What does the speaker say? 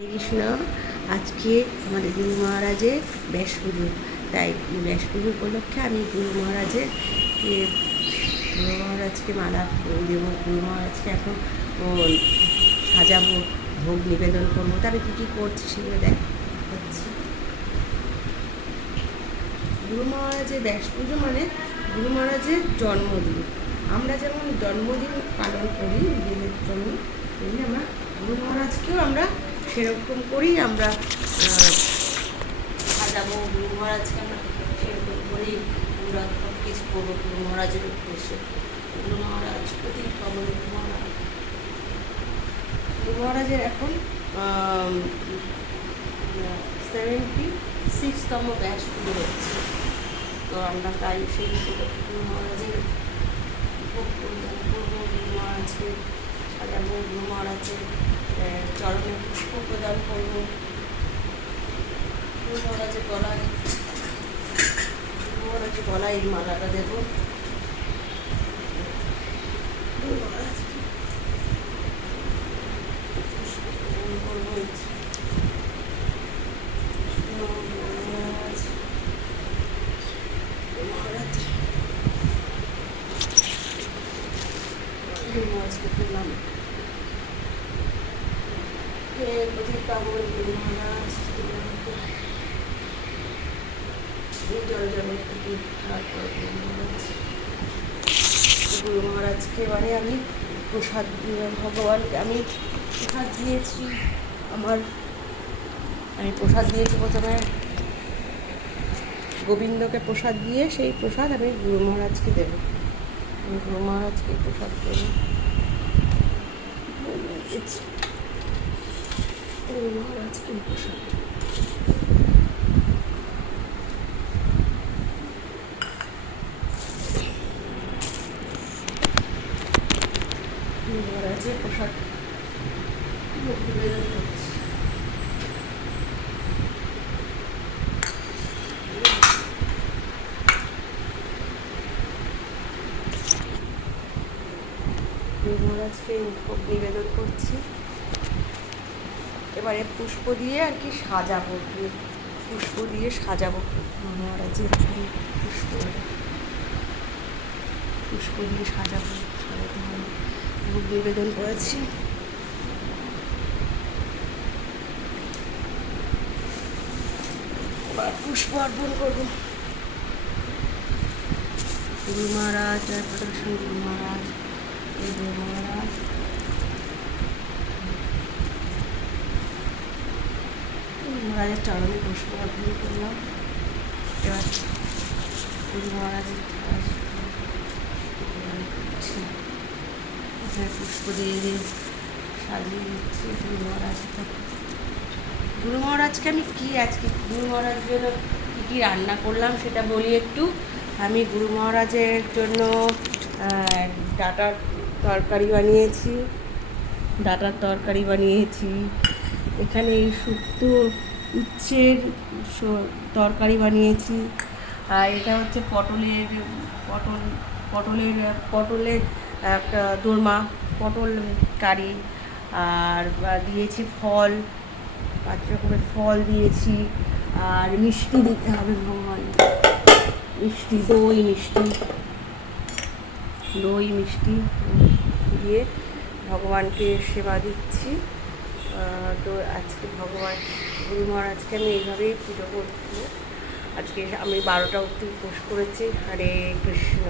কৃষ্ণ। আজকে আমাদের গুরু মহারাজের ব্যাস পুজো, তাই ব্যাস পুজো উপলক্ষে আমি গুরু মহারাজকে মালা দেবো। গুরু মহারাজকে এখন সাজাবো, ভোগ নিবেদন করবো। তবে কী কী করছি সেগুলো দেখাচ্ছি। গুরু মহারাজের ব্যাস পুজো মানে গুরু মহারাজের জন্মদিন। আমরা যেমন জন্মদিন পালন করি নিজেদের জন্য, তেমনি আমরা গুরু মহারাজকেও আমরা সেরকম করেই আমরা সাজাবো। গুরু মহারাজকে আমরা সেরকম করেই আমরা সব কিছু করবো গুরু মহারাজের উদ্দেশ্যে। গুরু মহারাজ প্রতি খবর গুরু মহারাজের এখন 76তম ব্যাস পুজো হচ্ছে। তো আমরা তাই সেই গুরু মহারাজের ভোগ পরিধান করবো, গুরু মহারাজকে সাজাবো, গুরু মহারাজের চরণে পুষ্প প্রদান করবো। গুরু মহারাজের গলায় এই মালাটা দেবো। গুরু মহারাজকে পুষ্প প্রদান করবো। গুরু মহারাজকে পেলাম প্রতি পাবন গুরু মহারাজ জল জগৎকে খারাপ করে গুরু মহারাজকে এবারে আমি প্রসাদ ভগবানকে আমি প্রসাদ দিয়েছি। আমি প্রসাদ দিয়েছি প্রথমে গোবিন্দকে প্রসাদ দিয়ে, সেই প্রসাদ আমি গুরু মহারাজকে দেবো। আমি গুরু মহারাজকে প্রসাদ দেবো। গুরু মহারাজকে প্রসাদ মহারাজের প্রসাদ নিবেদন করছি। মহারাজকে ভোগ নিবেদন করছি। এবারে পুষ্প দিয়ে আর কি সাজাবো, পুষ্প দিয়ে সাজাবো মহারাজের পুষ্প দিয়ে সাজাতে হবে। ভোগ নিবেদন করেছি। এবার পুষ্প অর্পণ করবো। গুরু মহারাজ, জয় প্রদর্শন গুরু মহারাজ, এই গুরু মহারাজ। মহারাজের চরণে পুষ্প অর্পণ করলাম। এবার গুরু মহারাজের পুষ্প দিয়ে সাজিয়ে দিচ্ছি গুরু মহারাজকে আমি আজকে গুরু মহারাজের জন্য কী কী রান্না করলাম সেটা বলি একটু। আমি গুরু মহারাজের জন্য ডাটার তরকারি বানিয়েছি। এখানে শুক্তো উচ্ছের তরকারি বানিয়েছি। আর এটা হচ্ছে পটলের একটা দোরমা, পটল কারি। আর দিয়েছি ফল, 5 রকমের ফল দিয়েছি। আর মিষ্টি দিতে হবে ভগবান, দই মিষ্টি দিয়ে ভগবানকে সেবা দিচ্ছি। তো আজকে গুরু মহারাজকে আমি এইভাবেই পুজো করছি। আজকে আমি 12টা অবধি উপোস করেছি। হরে কৃষ্ণ।